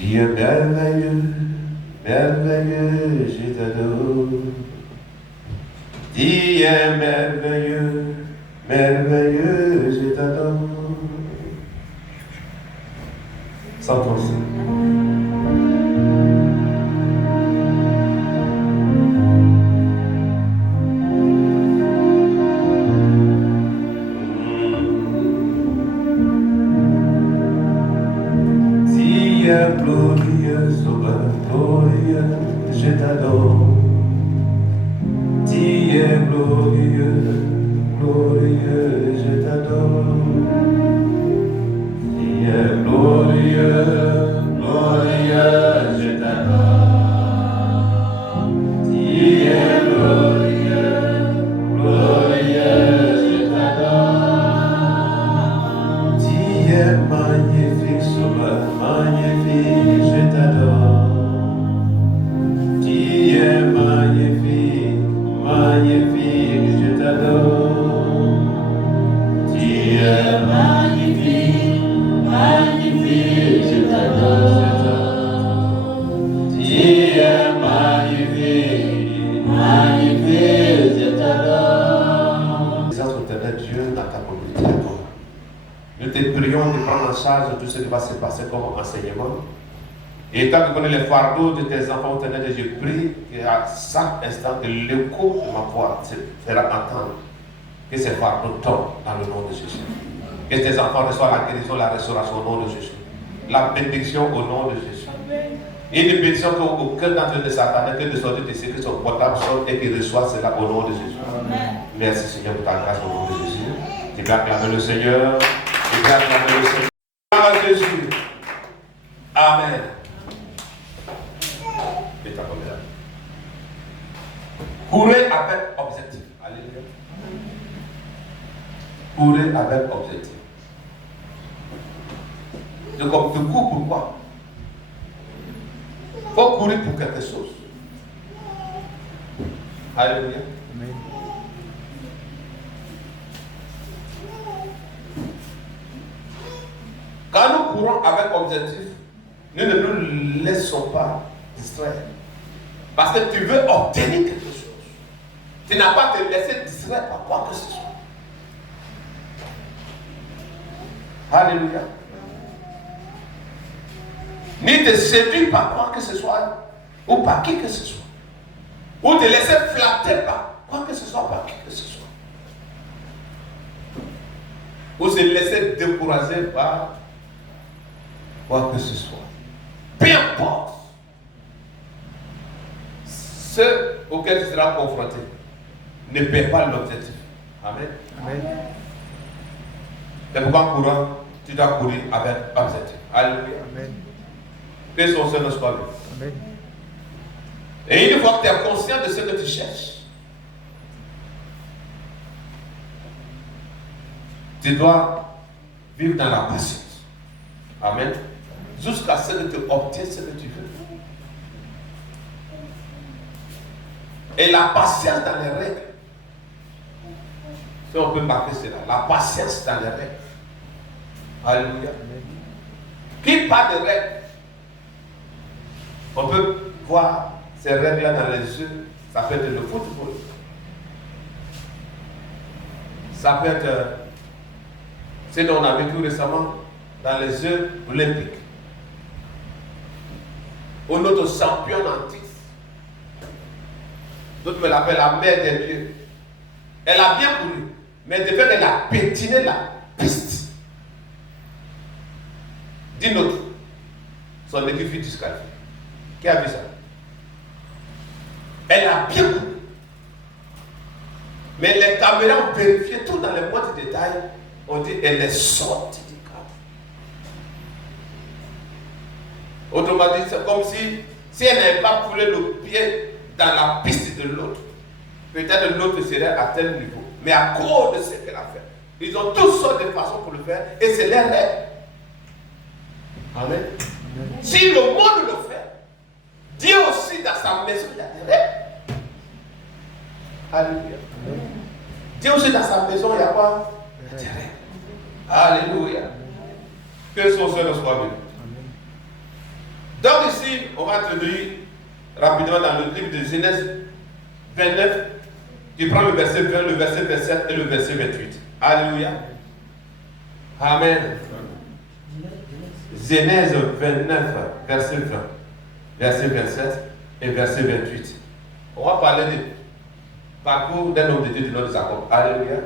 Dieu merveilleux, merveilleux, je t'adore. Dieu merveilleux, merveilleux, je t'adore. Sans penser. Glorieux, sauveur, glorieux, je t'adore. Tu es glorieux, glorieux, je t'adore. Tu es glorieux, glorieux, je t'adore. Tu es glorieux, glorieux, je t'adore. Tu es magnifique, sauveur, magnifique, je t'adore. Tu es magnifique, magnifique, je t'adore. Tu es magnifique, magnifique, je t'adore. Tu es magnifique, magnifique, je t'adore. Présence éternelle, Dieu n'a qu'à communiquer à toi. Nous te prions de prendre en charge tout ce qui va se passer comme enseignement. Et tant que tu connais les fardeaux de tes enfants, je prie qu'à chaque instant, que l'écho de ma voix se fera entendre. Que ces fardeaux tombent dans le nom de Jésus. Que tes enfants reçoivent la guérison, la restauration au nom de Jésus. La bénédiction au nom de Jésus. Et une bénédiction qu'aucun d'entre eux ne s'attendait que de sortir de ce que son portable sonne et qu'il reçoit cela au nom de Jésus. Amen. Merci Seigneur pour ta grâce au nom de Jésus. Tu peux acclamer le Seigneur. Tu peux acclamer le Seigneur. Gloire à Jésus. Amen. Courez avec objectif. Alléluia. Courez avec objectif. Donc, tu cours pourquoi? Il faut courir pour quelque chose. Alléluia. Amen. Quand nous courons avec objectif, nous ne nous laissons pas distraire. Parce que tu veux obtenir quelque chose. Tu n'as pas à te laisser distraire par quoi que ce soit. Alléluia. Ni te séduire par quoi que ce soit, ou par qui que ce soit. Ou te laisser flatter par quoi que ce soit, par qui que ce soit. Ou se laisser décourager par quoi que ce soit. Peu importe ce auquel tu seras confronté, ne perds pas l'objectif. Amen. Amen. C'est pourquoi en courant, tu dois courir avec objectif. Alléluia. Amen. Que son Seigneur soit bien. Amen. Et une fois que tu es conscient de ce que tu cherches, tu dois vivre dans la patience. Amen. Jusqu'à ce que tu obtiennes ce que tu veux. Et la patience dans les règles. Si on peut marquer cela, la patience dans les règles. Alléluia. Qui parle de règles? On peut voir ces règles-là dans les jeux. Ça peut être le football. Ça peut être ce dont on a vécu récemment dans les Jeux olympiques. Où notre championne en titre, d'autres me l'appellent la mère des dieux. Elle a bien couru, mais de fait elle a pétiné la piste d'une autre. Son équipe fut disqualifiée. Qui a vu ça? Elle a bien couru. Mais les caméras ont vérifié tout dans les moindres détails. On dit elle est sortie du cadre. Autrement dit, c'est comme si elle n'avait pas foulé le pied dans la piste de l'autre. Peut-être l'autre serait à tel niveau. Mais à cause de ce qu'elle a fait, ils ont toutes sortes de façons pour le faire et c'est leur rêve. Amen. Si le monde le fait, Dieu aussi dans sa maison, il y a des rêves. Alléluia. Dieu aussi dans sa maison, il y a quoi? Il y a des rêves. Alléluia. Que son Seigneur soit béni. Donc ici, on va introduire rapidement dans le livre de Genèse 29. Tu prends le verset 20, le verset 27 et le verset 28. Alléluia. Amen. Genèse 29, verset 20, verset 27 et verset 28. On va parler du parcours d'un homme de Dieu du nom de Jacob. Alléluia.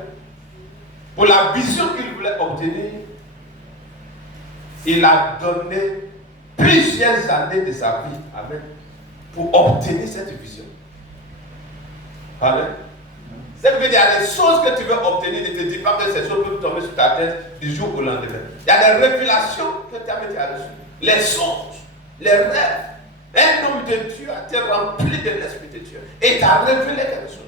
Pour la vision qu'il voulait obtenir, il a donné plusieurs années de sa vie. Amen. Pour obtenir cette vision. Amen. C'est qu'il y a des choses que tu veux obtenir, ne te dis pas que ces choses peuvent tomber sur ta tête du jour au lendemain. Il y a des révélations que tu as reçues, les songes, les rêves. Un homme de Dieu a été rempli de l'Esprit de Dieu et t'a révélé quelque chose.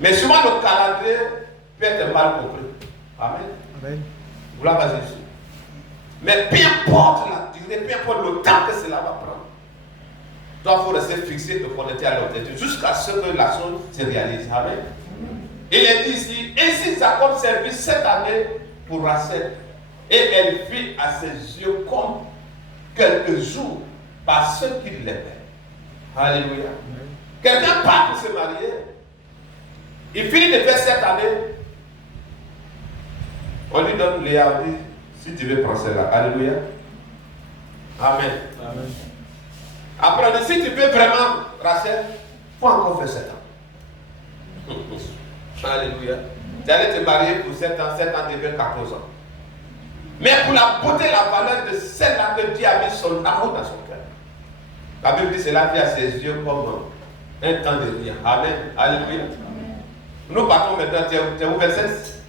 Mais souvent le calendrier peut être mal compris. Amen. Amen. Gloire à Jésus. Mais peu importe la durée, peu importe le temps que cela va prendre. Donc, il faut rester fixé et connecté à l'objectif jusqu'à ce que la chose se réalise. Amen. Il est dit ici, ainsi Jacob servit 7 années pour Rachel. Et elle vit à ses yeux comme quelques jours parce qu'il l'aimait. Alléluia. Quelqu'un part pour se marier. Il finit de faire 7 années. On lui donne Léa, on dit, si tu veux prendre cela. Alléluia. Amen. Amen. Après, on dit, si tu veux vraiment, Rachel, il faut encore faire 7 ans. Alléluia. Tu allais te marier pour 7 ans devient 14 ans. Mais pour la beauté, la valeur de celle-là que Dieu a mis son amour dans son cœur. La Bible dit, c'est la vie à ses yeux comme un temps de rien. Amen. Alléluia. Amen. Nous partons maintenant, tu es où verset?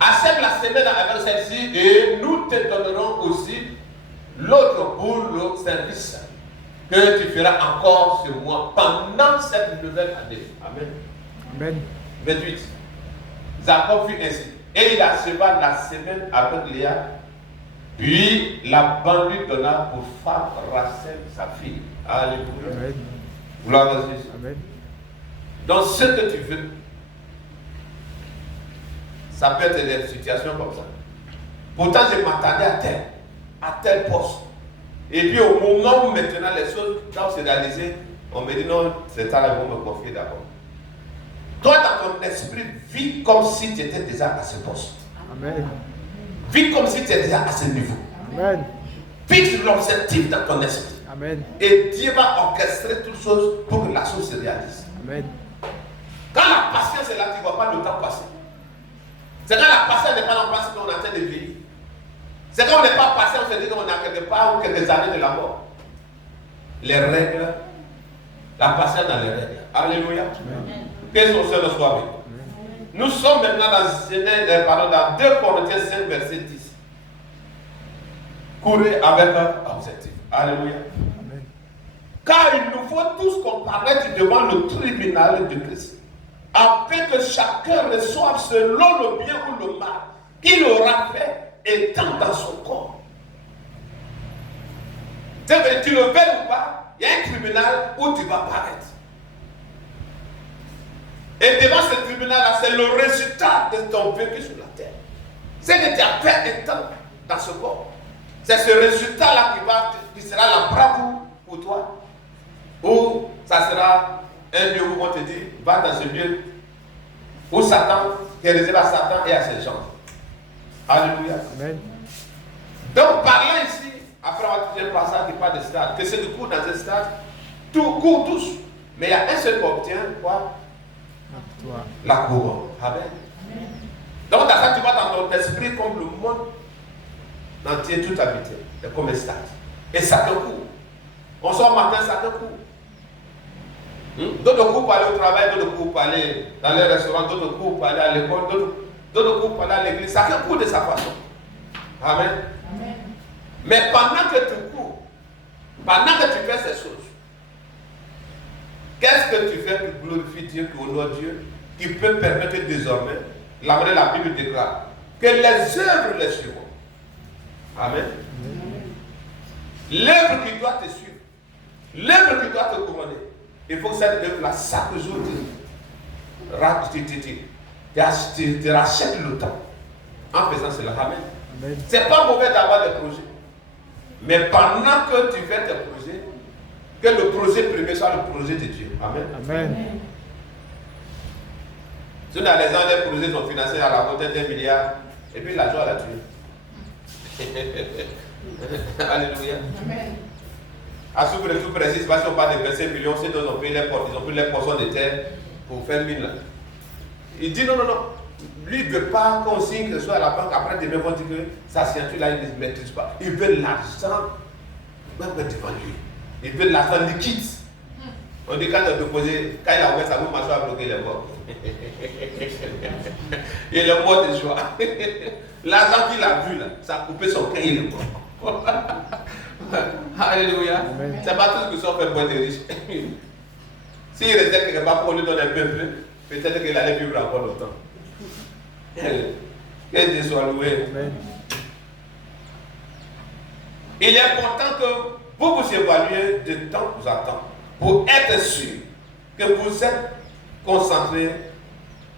Achève la semaine avec celle-ci et nous te donnerons aussi l'autre pour le service que tu feras encore sur moi pendant cette nouvelle année. Amen. Amen. 28. Jacob fit ainsi. Et il acheva la semaine avec Léa. Puis Laban lui donna pour femme Rachel, sa fille. Alléluia. Amen. Gloire à Jésus. Amen. Donc ce que tu veux, ça peut être des situations comme ça. Pourtant, je m'attendais à tel poste. Et puis au moment où maintenant les choses doivent se réaliser, on me dit non, c'est ça, ils vont me confier d'abord. Toi, dans ton esprit, vis comme si tu étais déjà à ce poste. Amen. Vis comme si tu étais déjà à ce niveau. Amen. Fixe l'objectif dans ton esprit. Amen. Et Dieu va orchestrer toutes choses pour que la chose se réalise. Amen. Quand la patience est là, tu ne vois pas le temps passer. C'est quand la patience n'est pas en place qu'on est en train de vieillir. C'est quand on n'est pas patient, on se dit qu'on est quelque part ou quelques années de la mort. Les règles, la patience dans les règles. Alléluia. Amen. Que son Seigneur le soit béni. Nous sommes maintenant dans 2 Corinthiens 5, verset 10. Courez avec un objectif. Alléluia. Amen. Car il nous faut tous comparaître devant le tribunal de Christ, afin que chacun reçoive selon le bien ou le mal qu'il aura fait étant dans son corps. C'est-à-dire, tu le veux ou pas, il y a un tribunal où tu vas paraître. Et devant ce tribunal-là, c'est le résultat de ton vécu sur la terre. C'est que tu as fait étant dans ce corps. C'est ce résultat-là qui sera la bravoure pour toi. Ou ça sera un lieu où on te dit, va dans ce lieu où Satan, qui est réservé à Satan et à ses gens. Alléluia. Amen. Donc, parlant ici, après avoir tout un passage qui parle de stade, que c'est du coup dans un stade, tout court tous. Mais il y a un seul qui obtient quoi? La couronne. Amen. Amen. Donc, dans ça, tu vas dans ton esprit comme le monde entier, tout habité. C'est comme un stade. Et ça te court. On sort matin, ça te court. D'autres cours pour aller au travail, d'autres cours pour aller dans les restaurants, d'autres cours pour aller à l'école, d'autres cours pour aller à l'église. Chacun court de sa façon. Amen. Amen. Mais pendant que tu cours, pendant que tu fais ces choses, qu'est-ce que tu fais pour glorifier Dieu, pour honorer Dieu, qui peut permettre désormais, la Bible déclare, que les œuvres les suivront. Amen. L'œuvre qui doit te suivre, l'œuvre qui doit te couronner, il faut que cette œuvre-là, chaque jour, tu rachètes le temps en faisant cela. Amen. C'est pas mauvais d'avoir des projets. Mais pendant que tu fais tes projets, que le projet premier soit le projet de Dieu. Amen. Amen. Si dans les ans, les projets sont financés à la hauteur d'1 milliard, et puis l'argent l'a tué. Alléluia. Amen. À ce que tout précise, parce qu'on parle de 25 millions, c'est qu'ils ont pris les portions de terre pour faire mine là. Il dit non. Lui, il ne veut pas qu'on signe que ce soit à la banque. Après, demain, ils vont dire que sa signature là, il ne maîtrise pas. Il veut l'argent, même devant lui. Il veut l'argent liquide. On dit quand il a déposé, quand il a ouvert sa bouche, ma soeur a bloqué les morts. Il est mort de joie. L'argent qu'il a vu là, ça a coupé son cœur, il est mort. Alléluia. C'est pas tout ce que ça fait pour être riche. S'il restait quelque part pour lui donner un peu, peut-être qu'il allait vivre encore longtemps. Que Dieu soit loué. Il est important que vous vous évaluez de temps en temps pour être sûr que vous êtes concentré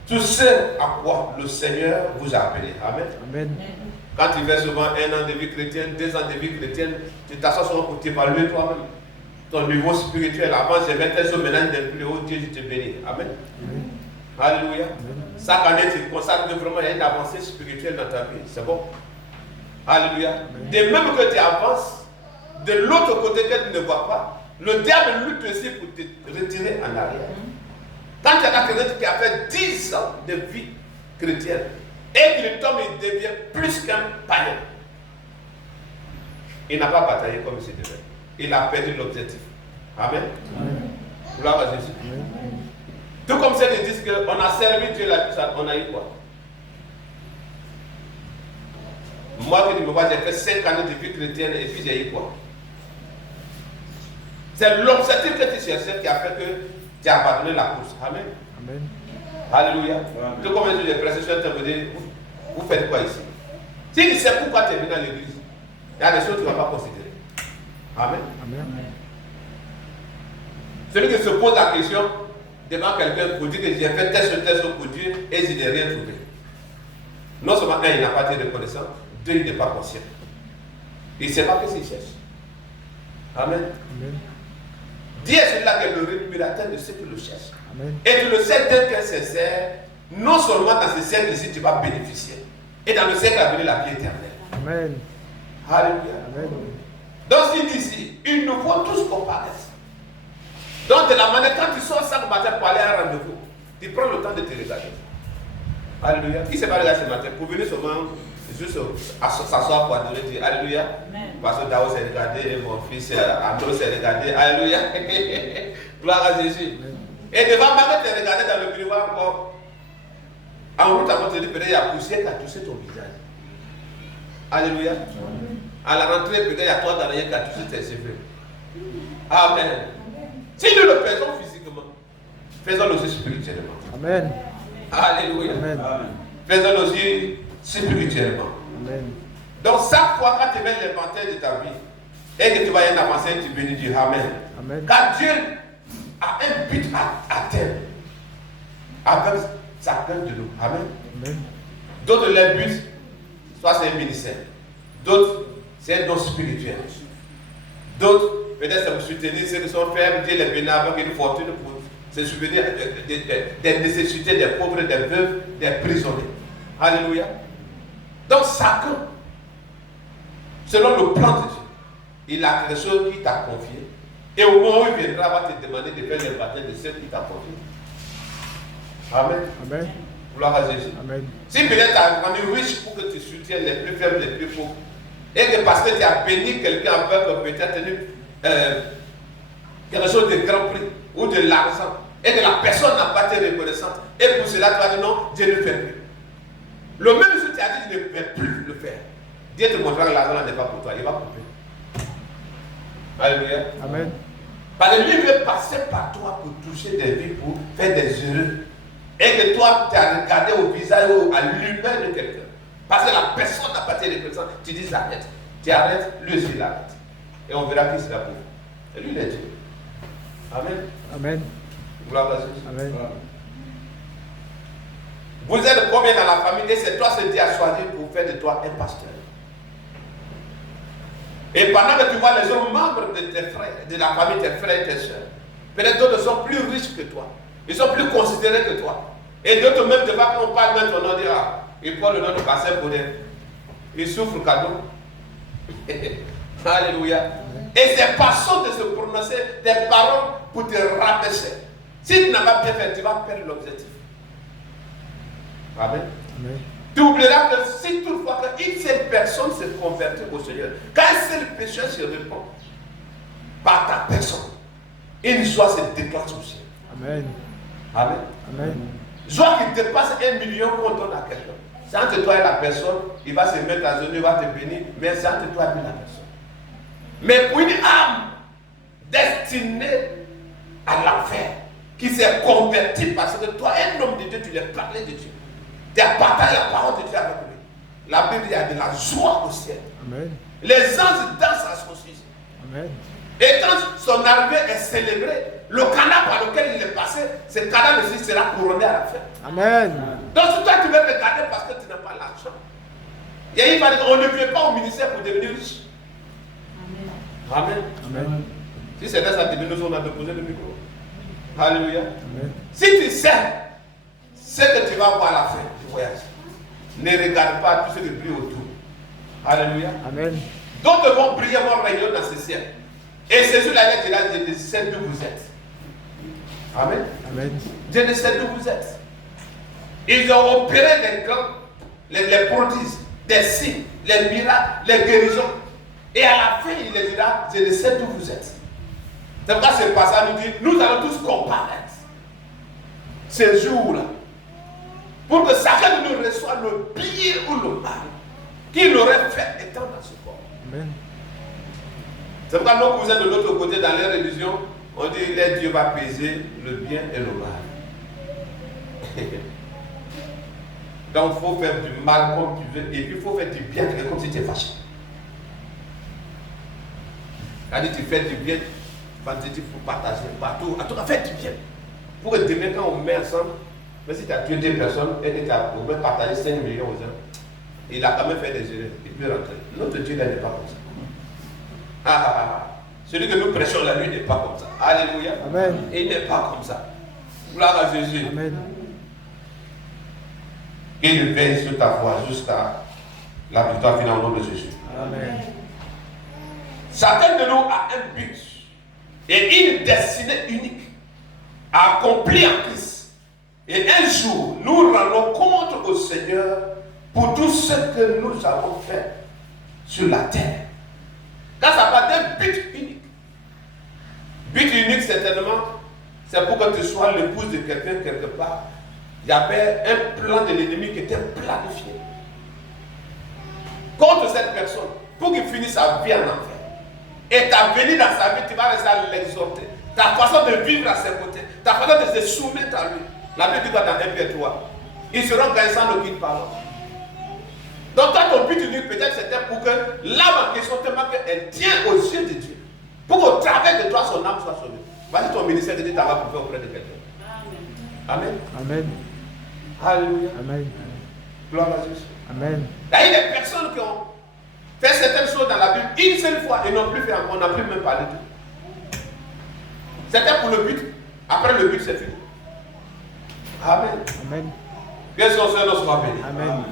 sur ce à quoi le Seigneur vous a appelé. Amen. Amen. Quand tu fais souvent 1 an de vie chrétienne, 2 ans de vie chrétienne, tu t'assois souvent pour t'évaluer toi-même. Ton niveau spirituel, avant j'avais tel chose, maintenant de plus haut, Dieu je te bénis. Amen. Alléluia. Chaque année, tu consacres vraiment à une avancée spirituelle dans ta vie. C'est bon. Alléluia. De même que tu avances, de l'autre côté que tu ne vois pas, le diable lutte aussi pour te retirer en arrière. Quand tu as quelqu'un qui a fait 10 ans de vie chrétienne et qu'il tombe, il devient plus qu'un païen. Il n'a pas bataillé comme il se devait. Il a perdu l'objectif. Amen. Gloire à Jésus. Tout comme certains disent qu'on a servi Dieu la puissance, on a eu quoi? Moi qui me vois, j'ai fait 5 années de vie chrétienne et puis j'ai eu quoi? C'est l'objectif que tu cherchais qui a fait que tu as abandonné la course. Amen. Amen. Alléluia. Tout comme les précédents te dire, vous faites quoi ici? Si tu sais pourquoi tu es venu dans l'église, il y a des choses que tu ne vas pas considérer. Amen. Amen. Celui qui se pose la question devant quelqu'un pour dire que j'ai fait telle chose pour Dieu et je n'ai rien trouvé. Non seulement un, il n'a pas été reconnaissant, deux, il n'est pas conscient. Il ne sait pas ce qu'il cherche. Amen. Amen. Dieu est celui-là qui est le rémunérateur de ceux qui le cherchent. Amen. Et tu le sais dès qu'un sincère, non seulement dans ce siècle-ci, tu vas bénéficier. Et dans le siècle à venir, la vie éternelle. Amen. Alléluia. Amen. Donc, il dit ici, il nous faut tous comparaître. Donc, de la manière, quand tu sors chaque matin pour aller à un rendez-vous, tu prends le temps de te regarder. Alléluia. Qui s'est pas regardé ce matin? Pour venir seulement, juste s'asseoir pour adorer Dieu. Alléluia. Parce que Dao s'est regardé, mon fils Andrew s'est regardé. Alléluia. Gloire à Jésus. Et devant moi, tu es regardé dans le bureau encore. En route, avant de te dire, peut-être il y a poussière qui a touché ton visage. Alléluia. À la rentrée, peut-être il y a toi d'arrière qui a touché tes cheveux. Amen. Si nous le faisons physiquement, faisons-le aussi spirituellement. Amen. Alléluia. Amen. Faisons-le aussi spirituellement. Amen. Donc, chaque fois que tu mets l'inventaire de ta vie et que tu vas y avancer, tu bénis Dieu. Amen. Amen. Car Dieu a un but à terme avec chacun de nous. Amen. Amen. D'autres, leur but, soit c'est un ministère. D'autres, c'est un don spirituel. D'autres, peut-être c'est pour soutenir ceux qui sont faibles, Dieu les bénit avec une fortune pour se souvenir des nécessités des pauvres, des veuves, des prisonniers. Alléluia. Donc chacun, selon le plan de Dieu, il a quelque chose qu'il t'a confié. Et au moment où il viendra, il va te demander de faire l'inventaire de ce qu'il t'a confié. Amen. Amen. Gloire à Jésus. Amen. Si peut-être tu as rendu riche pour que tu soutiennes les plus faibles, les plus pauvres, et que parce que tu as béni quelqu'un avec peut-être quelque chose de grand prix ou de l'argent, et que la personne n'a pas été reconnaissante, et pour cela tu vas dire non, Dieu ne fait plus. Le même jour tu as dit je ne vais plus le faire. Dieu te montrera que l'argent n'est pas pour toi, il va couper. Alléluia. Amen. Parce que lui veut passer par toi pour toucher des vies, pour faire des heureux. Et que toi, tu as regardé au visage ou à l'humain de quelqu'un. Parce que la personne n'a pas été reconnaissante. Tu dis arrête. Tu arrêtes, lui aussi il arrête. Et on verra qui sera pour vous. Et lui, il est Dieu. Amen. Amen. Gloire à Jésus. Amen. Vous êtes combien dans la famille et c'est toi ce Dieu a choisi pour faire de toi un pasteur. Et pendant que tu vois les autres membres de tes frères, de la famille, tes frères et tes soeurs, peut-être d'autres sont plus riches que toi. Ils sont plus considérés que toi. Et d'autres même te voient quand on parle de ton nom, dire, ah, il prend le nom de pasteur pour dire, il souffre cadeau. Alléluia. Et c'est façon de se prononcer des paroles pour te rabaisser. Si tu n'as pas bien fait, tu vas perdre l'objectif. Amen. Amen. Tu oublieras que si toutefois qu'une seule personne se convertit au Seigneur, qu'un seul pécheur se répand par ta personne, une joie se déclenche au ciel. Amen. Amen. Amen. Joie qui dépasse 1 million qu'on donne à quelqu'un. C'est entre toi et la personne, il va se mettre à genoux, il va te bénir, mais c'est entre toi et la personne. Mais pour une âme destinée à l'enfer, qui s'est convertie parce que toi, un homme de Dieu, tu lui as parlé de Dieu. Tu as partagé la parole de Dieu avec lui. La Bible dit qu'il y a de la joie au ciel. Amen. Les anges dansent à son sujet. Amen. Et quand son arrivée est célébrée, le canard par lequel il est passé, ce canard aussi sera couronné à la fin. Amen. Donc si toi tu veux regarder parce que tu n'as pas l'argent. Et il va dire, on ne vient pas au ministère pour devenir riche. Amen. Amen. Amen. Si c'est ça, nous on a déposé le micro. Alléluia. Amen. Si tu sais ce que tu vas voir à la fin du voyage, ne regarde pas tout ce qui brille autour. Alléluia. Amen. D'autres vont briller, vont régner dans ce ciel. Et c'est sur la lettre là, je ne sais d'où vous êtes. Amen. Amen. Je ne sais d'où vous êtes. Ils ont opéré les grands, les prodiges, des signes, les miracles, les guérisons. Et à la fin, il leur dira, je ne sais d'où vous êtes. C'est pourquoi ce passage nous dit, nous allons tous comparaître ces jours-là. Pour que chacun de nous reçoive le bien ou le mal qu'il aurait fait étant dans ce corps. Amen. C'est pourquoi nos cousins de l'autre côté, dans les religions, on dit que Dieu va peser le bien et le mal. Donc il faut faire du mal comme tu veux et puis il faut faire du bien comme si tu es fâché. C'est-à-dire tu fais du bien, vendredi pour partager partout. En tout cas, fais du bien. Pour que demain, quand on met ensemble, même si tu as tué 2 personnes et que tu as partagé 5 millions aux gens, il a quand même fait des erreurs. Il peut rentrer. Notre Dieu n'est pas comme ça. Celui que nous prêchons la nuit n'est pas comme ça. Alléluia. Amen. Il n'est pas comme ça. Gloire à Jésus. Amen. Il veille sur ta foi jusqu'à la victoire finale au nom de Jésus. Amen. Chacun de nous a un but et une destinée unique à accomplir en Christ. Et un jour, nous rendons compte au Seigneur pour tout ce que nous avons fait sur la terre. Quand ça part d'un but unique. But unique, certainement, c'est pour que tu sois l'épouse de quelqu'un quelque part. Il y avait un plan de l'ennemi qui était planifié contre cette personne pour qu'il finisse sa vie en enfer. Et ta venue dans sa vie, tu vas rester à l'exhorter. Ta façon de vivre à ses côtés, ta façon de se soumettre à lui. La Bible dit dans 1 Pierre 3, ils seront gagnés sans aucune parole. Donc toi, ton but unique, peut-être c'était pour que l'âme en question te marque qu'elle tient aux yeux de Dieu. Pour qu'au travers de toi, son âme soit sauvée. Vas-y, ton ministère de Dieu t'aura pour faire auprès de quelqu'un. Amen. Amen. Alléluia. Amen. Gloire à Jésus. Amen. Il y a des personnes qui ont fait certaines choses dans la Bible une seule fois et n'ont plus fait encore, on n'a plus même parlé d'eux. C'était pour le but. Après le but, c'est fini. Amen. Amen. Que son Seigneur soit béni. Amen. Amen.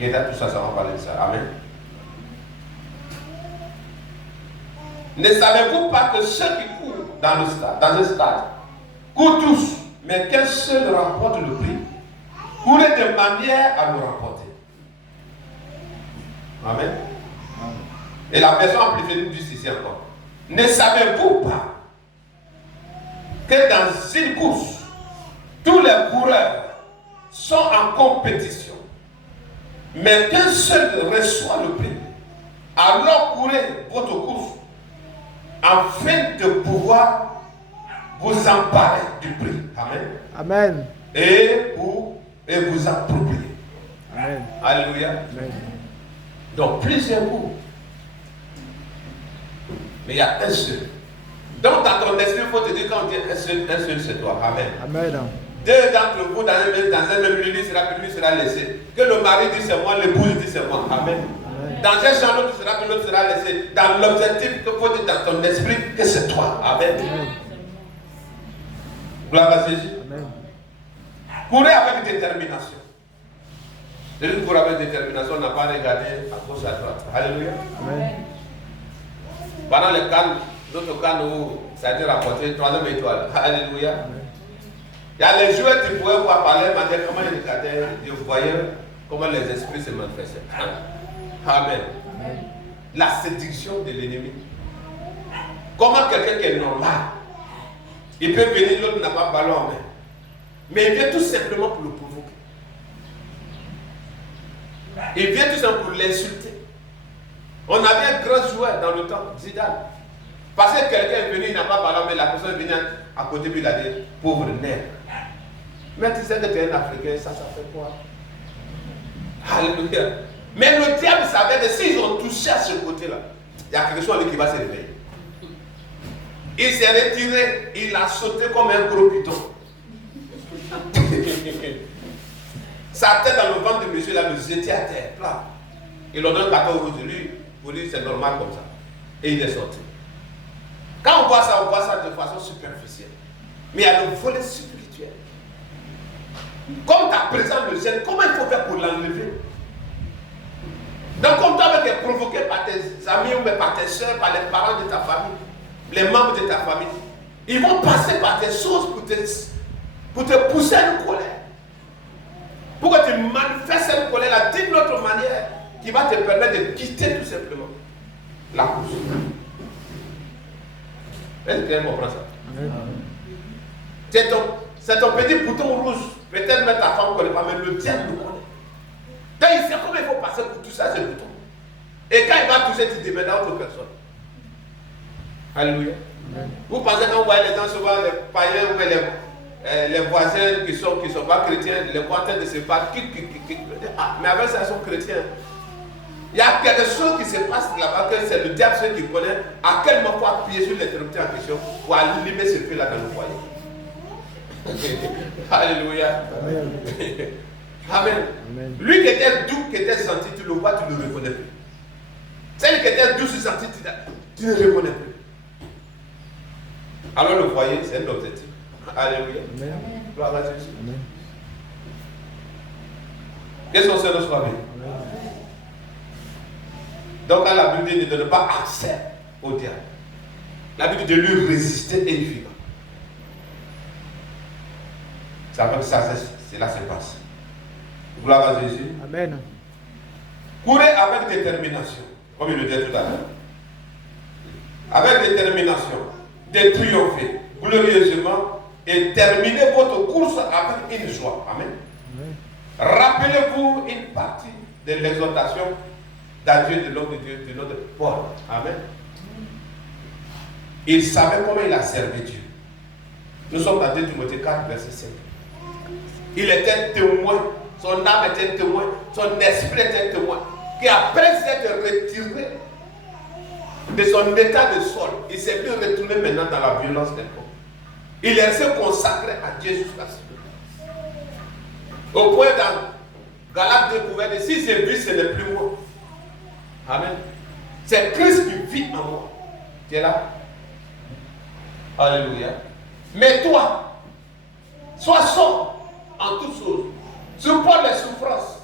Et là, tout ça, ça va parler de ça. Amen. Ne savez-vous pas que ceux qui courent dans un stade, courent tous, mais qu'un seul remporte le prix? Courez de manière à le remporter. Amen. Et la version amplifiée nous dit ici encore. Ne savez-vous pas que dans une course, tous les coureurs sont en compétition, mais qu'un seul reçoit le prix? Alors courez votre course afin de pouvoir vous emparer du prix. Amen. Amen. Et vous approprier. Amen. Alléluia. Amen. Donc plusieurs coups. Mais il y a un seul. Donc dans ton esprit, il faut te dire quand on dit un seul c'est toi. Amen. Amen. Deux d'entre vous dans un même lieu, lui sera laissé. Que le mari dit c'est moi, l'épouse dit c'est moi. Amen. Dans un champ, l'autre sera que l'autre sera laissé. Dans l'objectif qu'il faut dire dans ton esprit que c'est toi. Amen. Gloire à Jésus. Amen. Courez avec détermination. Celui qui court avec détermination n'a pas regardé à gauche à droite. Alléluia. Amen. Pendant le calme, d'autres calmes où ça a été rapporté, 3e étoile. Alléluia. Amen. Il y a les joueurs qui pouvaient voir parler, mais comment ils regardaient, ils voyaient comment les esprits se manifestaient. Amen. Amen. La séduction de l'ennemi. Comment quelqu'un qui est normal, il peut venir, l'autre n'a pas ballon en main. Mais il vient tout simplement pour le provoquer. Il vient tout simplement pour l'insulter. On avait un grand joueur dans le temps, Zidane. Parce que quelqu'un est venu, il n'a pas ballon, mais la personne est venue à côté, puis il a dit, pauvre nègre. Mais tu sais que tu es un Africain, ça fait quoi? Alléluia. Mais le diable savait que s'ils ont touché à ce côté-là, il y a quelque chose en lui qui va se réveiller. Il s'est retiré, il a sauté comme un gros piton. Sa tête dans le ventre de monsieur là, le jetait à terre, plat. Il leur donne 14 rouges de lui, pour lui c'est normal comme ça. Et il est sorti. Quand on voit ça de façon superficielle. Mais il y a le volet spirituel. Comme ta présence le gêne, comment il faut faire pour l'enlever? Donc comme toi tu es provoqué par tes amis ou par tes soeurs, par les parents de ta famille, les membres de ta famille, ils vont passer par des choses pour te pousser à une colère. Pour que tu manifestes cette colère-là d'une autre manière qui va te permettre de quitter tout simplement la course. Est-ce que tu comprends ça? C'est ton petit bouton rouge. Peut-être même ta femme ne connaît pas, mais le diable le connaît. Donc il sait comment il faut passer pour toucher à ce bouton. Et quand il va toucher, tu deviens d'autres personnes. Alléluia. Vous pensez quand vous voyez les gens, souvent les païens ou les voisins qui ne sont pas chrétiens, les voisins de se battre, mais avec ça, ils sont chrétiens. Il y a quelque chose qui se passe là-bas, que c'est le diable qui connaît à quel moment il faut appuyer sur l'interrupteur en question pour allumer ce feu-là dans le foyer. Alléluia. Amen. Amen. Amen. Lui qui était doux, qui était gentil, tu le vois, tu ne le reconnais plus. Celle qui était douce et gentille, tu ne le reconnais plus. Alors le foyer, c'est un objectif. Alléluia. Amen. Gloire à Jésus. Amen. Qu'est-ce qu'on sait de soi-même? Donc quand la Bible dit ne donne pas accès au diable, la Bible dit de lui résister et il fuira. Ça veut que ça, c'est là que ça se passe. Gloire à Jésus. Amen. Courez avec détermination, comme il le dit tout à l'heure. Avec détermination, de triompher glorieusement et terminez votre course avec une joie. Amen. Amen. Rappelez-vous une partie de l'exhortation d'adieu de l'homme de Dieu, de notre Paul. Amen. Il savait comment il a servi Dieu. Nous sommes dans 2 Timothée 4, verset 5. Il était témoin, son âme était témoin, son esprit était témoin, qui après s'être retiré de son état de sol, il s'est plus retourné maintenant dans la violence des corps. Il est resté consacré à Dieu jusqu'à ce jour. Au point dans Galates 2 pouvait dire, si c'est lui, ce n'est plus moi. Amen. C'est Christ qui vit en moi. Tu es là? Alléluia. Mais toi, sois sobre en toutes choses. Supporte les souffrances.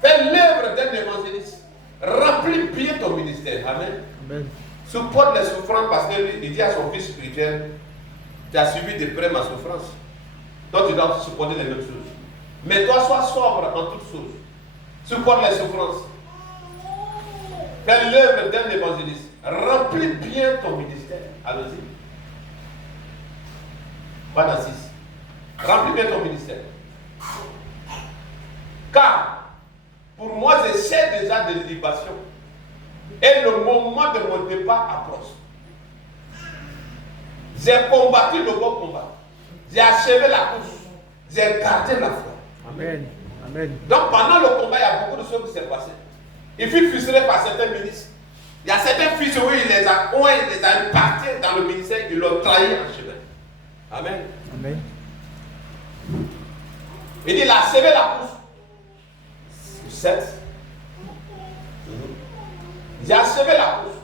Fais l'œuvre d'un évangéliste. Remplis bien ton ministère. Amen. Amen. Supporte les souffrances parce qu'il dit à son fils spirituel, tu as suivi de près ma souffrance. Donc tu dois supporter les mêmes choses. Mais toi, sois sobre en toutes choses. Supporte les souffrances. Fais l'œuvre d'un évangéliste. Remplis bien ton ministère. Allons-y. Pas dans 6. Remplis bien ton ministère. Car, pour moi, je sais déjà des libations. Et le moment de mon départ approche. J'ai combattu le bon combat. J'ai achevé la course. J'ai gardé la foi. Amen. Amen. Donc pendant le combat, il y a beaucoup de choses qui s'est passé. Il fut frustré par certains ministres. Il y a certains fils où il les a impartis dans le ministère, ils l'ont trahi en chemin. Amen. Amen. Il dit, il a sévé la course. 7. Il a sévé la course.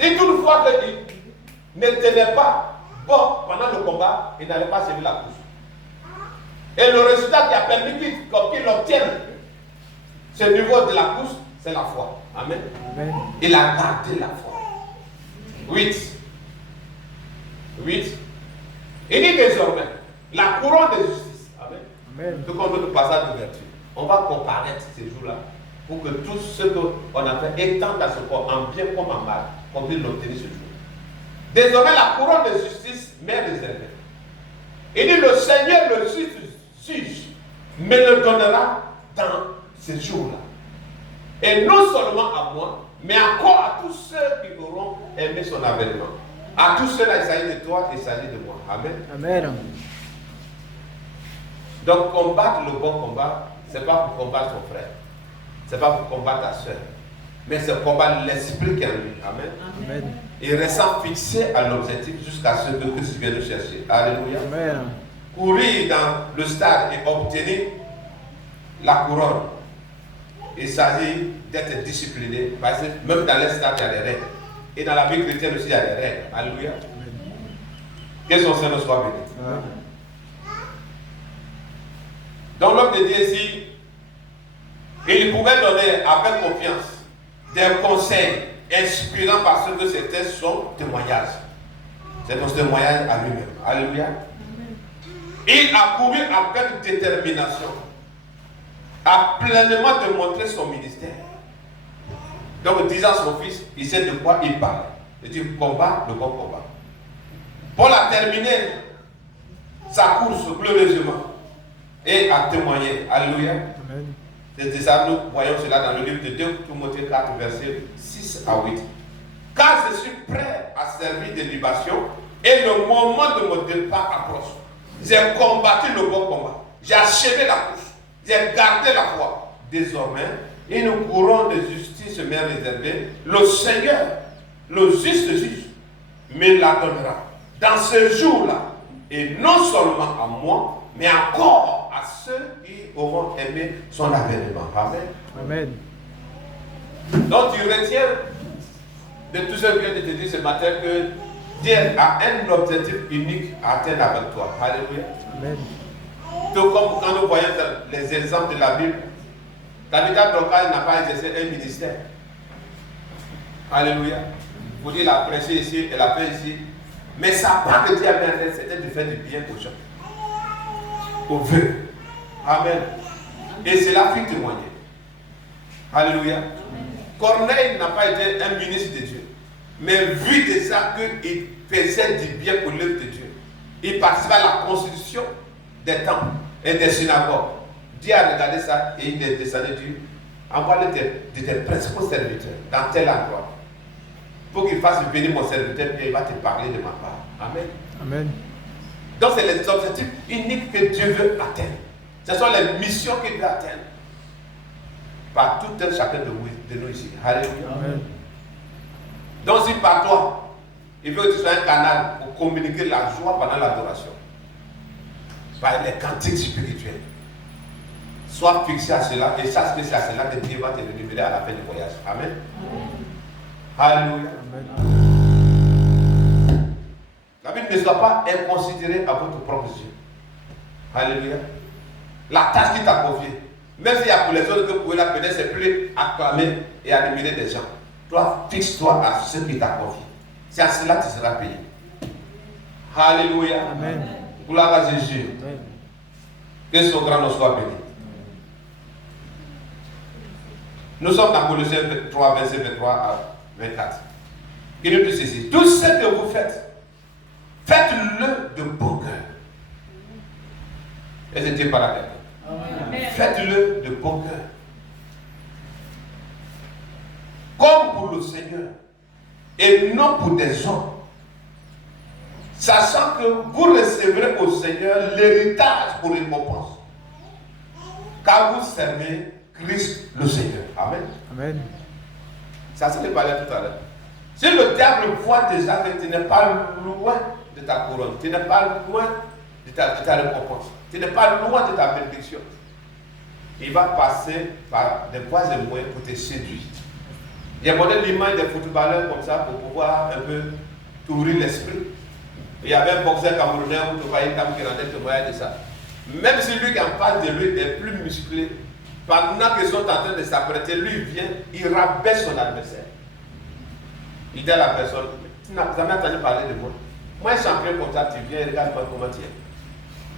Si toutefois qu'il ne tenait pas bon pendant le combat, il n'allait pas séver la course. Et le résultat qui a permis qu'il obtienne ce niveau de la course, c'est la foi. Amen. Amen. Il a gardé la foi. 8. Il dit désormais, la couronne de justice. Amen. Amen. Tout comme notre passage de vertu. On va comparaître ces jours-là pour que tout ce qu'on a fait étende à ce corps, en bien comme en mal, qu'on puisse l'obtenir ce jour. Désormais, la couronne de justice m'est réservée. Il dit, le Seigneur, le juge, me le donnera dans ces jours-là. Et non seulement à moi, mais encore à tous ceux qui auront aimé son avènement. À tous ceux-là, il s'agit de toi, il s'agit de moi. Amen. Amen. Donc, combattre le bon combat, ce n'est pas pour combattre son frère. Ce n'est pas pour combattre ta soeur. Mais c'est combattre l'esprit qui est en lui. Amen. Amen. Et restant fixé à l'objectif jusqu'à ce que Christ vienne nous chercher. Alléluia. Amen. Courir dans le stade et obtenir la couronne. Il s'agit d'être discipliné. Parce que même dans les stades, il y a des règles. Et dans la vie chrétienne aussi, il y a des règles. Alléluia. Que son Seigneur soit béni. Amen. Donc l'homme de Dieu ici, il pouvait donner avec confiance des conseils inspirants parce que c'était son témoignage. C'est son témoignage à lui-même. Alléluia. Il a couru avec détermination à pleinement démontrer son ministère. Donc disant à son fils, il sait de quoi il parle. Il dit combat le bon combat. Paul a terminé sa course glorieusement et a témoigné. Alléluia. Amen. C'est ça, nous voyons cela dans le livre de 2 Timothée 4, versets 6 à 8. Car je suis prêt à servir de libation et le moment de mon départ approche. J'ai combattu le bon combat. J'ai achevé la course. J'ai gardé la foi. Désormais, une couronne de justice m'est réservée. Le Seigneur, le juste juge, me la donnera dans ce jour-là. Et non seulement à moi, mais encore à ceux qui auront aimé son avènement. Amen. Amen. Donc tu retiens de tout ce que je te dis ce matin que Dieu a un objectif unique à atteindre avec toi. Alléluia. Amen. Tout comme quand nous voyons les exemples de la Bible, Tabitha Doka n'a pas exercé un ministère. Alléluia. Vous dites, elle a prêché ici, elle a fait ici. Mais sa part que Dieu avait fait, c'était de faire du bien aux gens. Au vœu. Amen. Et cela fit témoigner. Alléluia. Corneille n'a pas été un ministre de Dieu. Mais vu de ça qu'il faisait du bien pour l'œuvre de Dieu, il participait à la constitution des temples et des synagogues. Dieu a regardé ça et il est descendu et dit, envoie tes principaux serviteurs dans tel endroit pour qu'il fasse venir mon serviteur et il va te parler de ma part. Amen. Amen. Donc c'est les objectifs uniques que Dieu veut atteindre. Ce sont les missions qu'il veut atteindre par tout un chacun de nous ici. Alléluia. Amen. Donc si par toi, il veut que tu sois un canal pour communiquer la joie pendant l'adoration, par les cantiques spirituels, sois fixé à cela et sache que c'est à cela que Dieu va te révéler à la fin du voyage. Amen. Alléluia. La Bible ne soit pas inconsidérée à votre propre yeux. Alléluia. La tâche qui t'a confiée, même s'il y a pour les autres que vous pouvez la connaître, c'est plus acclamer et admirer des gens. Toi, fixe-toi à ce qui t'a confié. C'est à cela que tu seras payé. Alléluia. Amen. Gloire à Jésus. Amen. Que son grand nom soit béni. Nous sommes dans Colossiens 3, verset 23 à 24. Il nous dit ceci. Tout ce que vous faites, faites-le de bon cœur. Et c'était par la tête. Faites-le de bon cœur. Comme pour le Seigneur. Et non pour des hommes. Sachant que vous recevrez au Seigneur l'héritage pour récompense. Car vous servez Christ le Seigneur. Amen. Amen. Ça, c'est ce que je parlais tout à l'heure. Si le diable voit déjà que tu n'es pas loin de ta couronne, tu n'es pas loin de ta récompense, tu n'es pas loin de ta bénédiction, il va passer par des voies et moyens pour te séduire. Il y a montré l'image des footballeurs comme ça pour pouvoir un peu t'ouvrir l'esprit. Il y avait un boxeur camerounais où tu voyais qui rendait témoignage de ça. Même si lui qui en face de lui est plus musclé, pendant qu'ils sont en train de s'apprêter, lui vient, il rabaisse son adversaire. Il dit à la personne, tu n'as jamais entendu parler de moi. Moi, un champion comme ça, tu viens, regarde-moi comment tu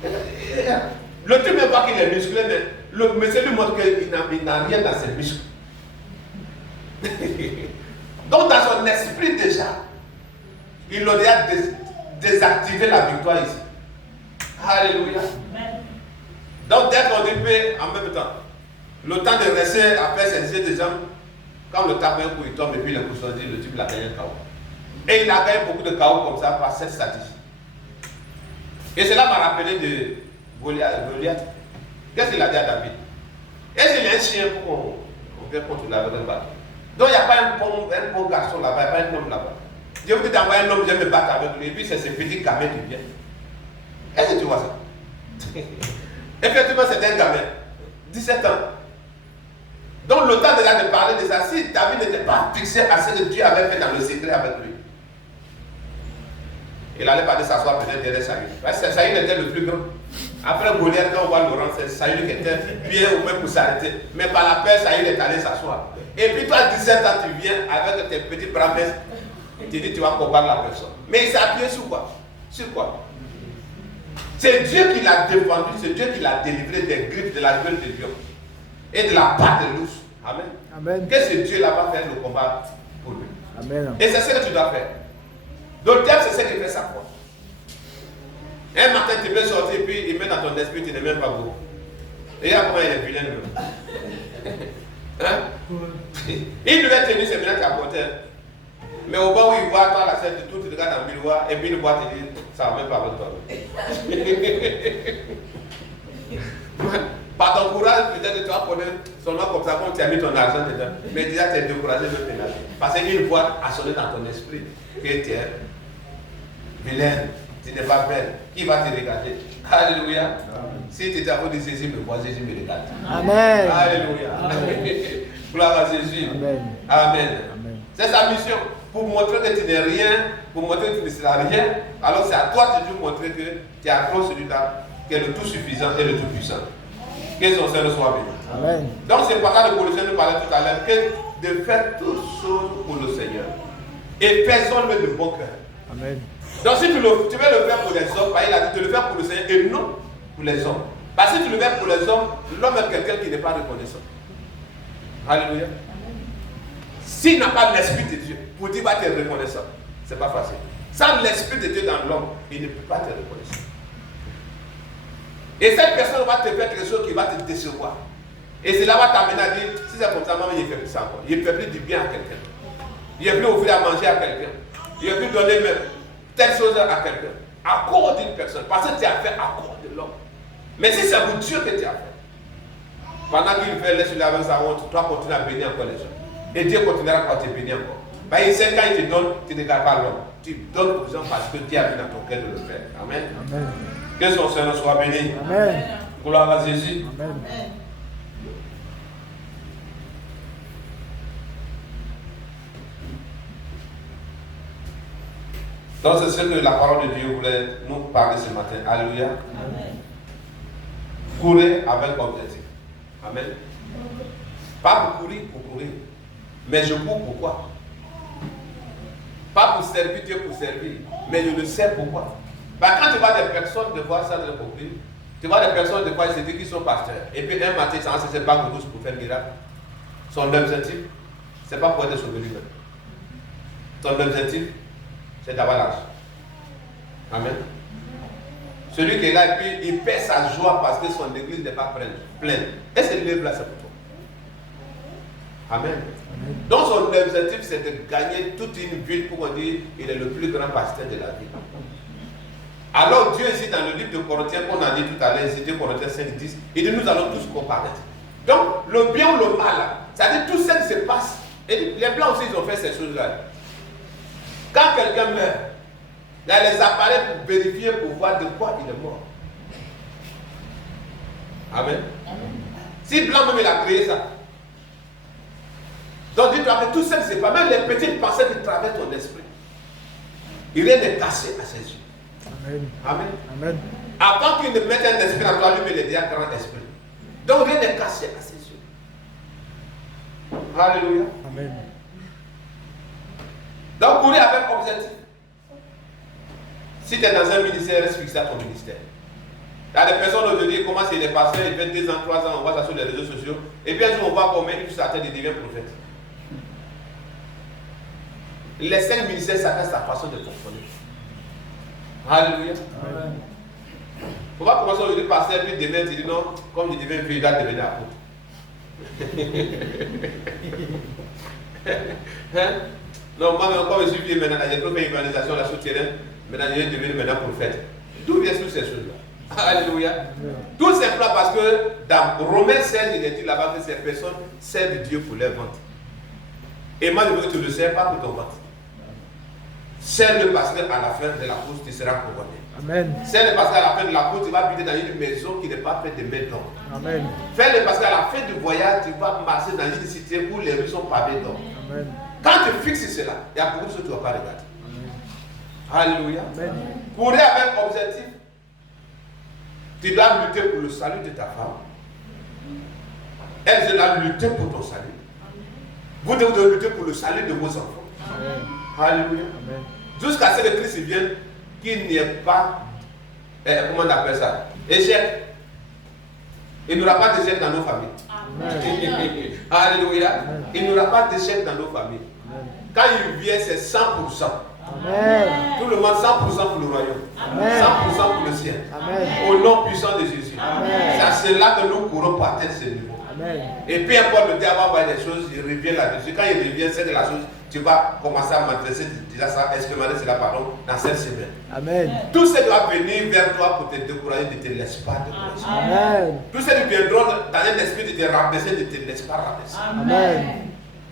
es. Le truc même pas qu'il est musclé, mais le monsieur lui montre qu'il n'a rien dans ses muscles. Donc dans son esprit déjà, il a déjà désactivé la victoire ici. Alléluia. Donc dès qu'on dit paix en même temps, le temps de rester à faire ses des jambes, quand le tape un coup il tombe et puis le coup se dit, le type il a gagné un KO. Et il a gagné beaucoup de KO comme ça par cette stratégie. Et cela m'a rappelé de Goliath. Qu'est-ce qu'il a dit à David? Est-ce qu'il y a un chien pour qu'on vienne contre la bateau? Donc il n'y a pas un bon garçon là-bas, il n'y a pas un homme là-bas. Dieu vous dit d'envoyer un homme, je vais me battre avec lui, et puis c'est ce petit gamin qui vient. Est-ce que tu vois ça? Effectivement, c'est un gamin, 17 ans. Donc le temps déjà de parler de ça, si David n'était pas fixé à ce que Dieu avait fait dans le secret avec lui, il allait pas s'asseoir peut-être derrière Saül. Parce que Saül était le plus grand. Après Goliath, quand on voit Laurent, c'est Saül qui était bien ou même pour s'arrêter. Mais par la peur, Saül est allé s'asseoir. Et puis toi, 17 ans, tu viens avec tes petits bras minces, tu dis tu vas combattre la personne. Mais il s'est appuyé sur quoi? Sur quoi? C'est Dieu qui l'a défendu, c'est Dieu qui l'a délivré des griffes de la gueule de lion et de la patte de l'ours. Amen. Amen. Qu'est-ce que Dieu là-bas faire le combat pour lui? Amen. Et c'est ce que tu dois faire. Donc le diable, c'est ce qui fait sa foi. Un matin, tu peux sortir et puis il met dans ton esprit, tu n'es même pas beau. Et regarde comment il est vilain. Hein? Il devait tenir ses lunettes à côté. Mais au bas où il voit toi la scène de tout, tu regardes dans le miroir et puis il voit te dire, ça ne va même pas avec toi. Par ton courage, peut-être tu vas connaître seulement comme ça, comme tu as mis ton argent dedans. Mais déjà tu es découragé de pénal. Parce qu'il voit assonner dans ton esprit que tu es vilain, tu n'es pas belle. Qui va te regarder? Alléluia. Amen. Si tu es à de Jésus, me vois, Jésus me regarde. Amen. Alléluia. Amen. Gloire à Jésus. Amen. Amen. Amen. C'est sa mission. Pour montrer que tu n'es rien, pour montrer que tu ne seras rien, alors c'est à toi de montrer que tu es accro celui-là, qui est le tout suffisant et le tout puissant. Que son Seigneur soit béni. Amen. Donc c'est par là que le Colossiens nous parlait tout à l'heure, que de faire toutes choses pour le Seigneur. Et faisons-le de bon cœur. Amen. Donc si tu veux le faire pour les hommes, il a dit de le faire pour le Seigneur et non pour les hommes. Parce que si tu le fais pour les hommes, l'homme est quelqu'un qui n'est pas reconnaissant. Alléluia. S'il n'a pas l'esprit de Dieu, pour dire qu'il va être reconnaissant, ce n'est pas facile. Sans l'esprit de Dieu dans l'homme, il ne peut pas être reconnaissant. Et cette personne va te faire quelque chose qui va te décevoir. Et cela va t'amener à dire, si c'est comme ça, maman, il ne fait plus ça encore. Il ne fait plus du bien à quelqu'un. Il ne fait plus offrir à manger à quelqu'un. Il ne fait plus donner même telle chose à quelqu'un. À cause d'une personne. Parce que tu as fait à cause de l'homme. Mais si c'est pour Dieu que tu as fait, pendant qu'il fait laisser avec sa honte, toi continue à bénir encore les gens. Et Dieu continuera à te bénir encore. Bah, il sait quand il te donne, tu ne regardes pas l'homme. Tu donnes aux gens parce que Dieu a mis dans ton cœur de le faire. Amen. Amen. Que son Seigneur soit béni. Amen. Gloire à Jésus. Amen. Donc c'est ce que la parole de Dieu voulait nous parler ce matin. Alléluia. Amen. Courez avec objectif. Amen. Pas pour courir, mais je cours pourquoi? Pas pour servir Dieu pour servir, mais je le sais pourquoi. Bah, quand tu vois des personnes de voir ça de compris, tu vois des personnes de voir, ils se disent qu'ils sont pasteurs. Et puis un matin, ça c'est pas de douce pour faire miracle. Son objectif, c'est pas pour être sauvé lui-même. Son objectif, c'est d'avoir l'argent. Amen. Celui qui est là et puis il perd sa joie parce que son église n'est pas pleine. Et ce livre-là, c'est pour toi. Amen. Amen. Donc son objectif, c'est de gagner toute une ville pour dire qu'il est le plus grand pasteur de la ville. Alors Dieu ici dans le livre de Corinthiens, qu'on a dit tout à l'heure, c'était Corinthiens 5, 10, il dit nous allons tous comparaître. Donc le bien ou le mal, c'est-à-dire tout ce qui se passe Et les Blancs aussi, ils ont fait ces choses-là. Quand quelqu'un meurt, il y a les appareils pour vérifier, pour voir de quoi il est mort. Amen. Si Blanc même il a créé ça. Donc dis-toi que tout ça ne sait pas. Même les petites pensées qui traversent ton esprit. Rien n'est caché à ses yeux. Amen. Amen. Amen. Avant qu'il ne mette un esprit en toi, lui, il est déjà grand esprit. Donc rien n'est caché à ses yeux. Alléluia. Amen. Donc courir avec objectif. Si tu es dans un ministère, reste fixé à ton ministère. Il y a des personnes aujourd'hui qui commencent, il est passé, il fait 2 ans, 3 ans, on voit ça sur les réseaux sociaux. Et puis un jour, on voit combien il s'attend, il devient prophète. Les 5 ministères, chacun sa façon de fonctionner. Alléluia. Amen. On va commencer aujourd'hui passer, puis demain, tu dis non, comme je deviens vieux, il va devenir apôtre. Hein? Non, moi, comme je suis vieux maintenant, j'ai trop fait une évangélisation là sur le terrain, maintenant je vais devenir maintenant prophète. D'où viennent toutes ces choses-là? Alléluia. Tout simplement parce que dans Romains 16, il est dit là-bas que ces personnes servent Dieu pour leur ventre. Et moi, je veux que tu ne le sers pas pour ton ventre. Sers-le parce qu'à la fin de la course, tu seras couronné. Amen. Sers-le parce qu'à la fin de la course, tu vas habiter dans une maison qui n'est pas faite de mains d'or. Amen. Fais-le parce qu'à la fin du voyage, tu vas marcher dans une cité où les rues sont pavées d'or. Amen. Quand tu fixes cela, il y a beaucoup de choses que tu ne vas pas regarder. Alléluia. Amen. Courir avec objectif. Tu dois lutter pour le salut de ta femme. Elle doit lutter pour ton salut. Vous devez lutter pour le salut de vos enfants. Amen. Alléluia. Amen. Jusqu'à ce que Christ vienne, qu'il n'y ait pas, comment on appelle ça, échec. Il n'y aura pas d'échec dans nos familles. Amen. Alléluia. Amen. Il n'y aura pas d'échec dans nos familles. Amen. Quand il vient, c'est 100%. Amen. Tout le monde, 100% pour le royaume. Amen. 100% pour le ciel. Amen. Au nom puissant de Jésus. Amen. C'est à cela que nous courons pour atteindre ce niveau. Amen. Et puis importe le diable va voir des choses, il revient là-dessus. Quand il revient, c'est de la chose, tu vas commencer à m'adresser déjà ça, expérimenter cela, pardon, dans cette semaine. Amen. Tout ce qui va venir vers toi pour te décourager, ne te laisse pas décourager. Amen. Tout ce qui viendront dans un esprit de te rabaisser, ne te laisse pas rabaisser. Amen.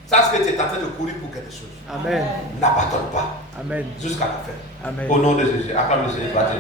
Sache que tu es en train de courir pour quelque chose. Amen. N'abandonne pas Amen. jusqu'à la fin. Amen. Au nom de Jésus, acclame le Seigneur.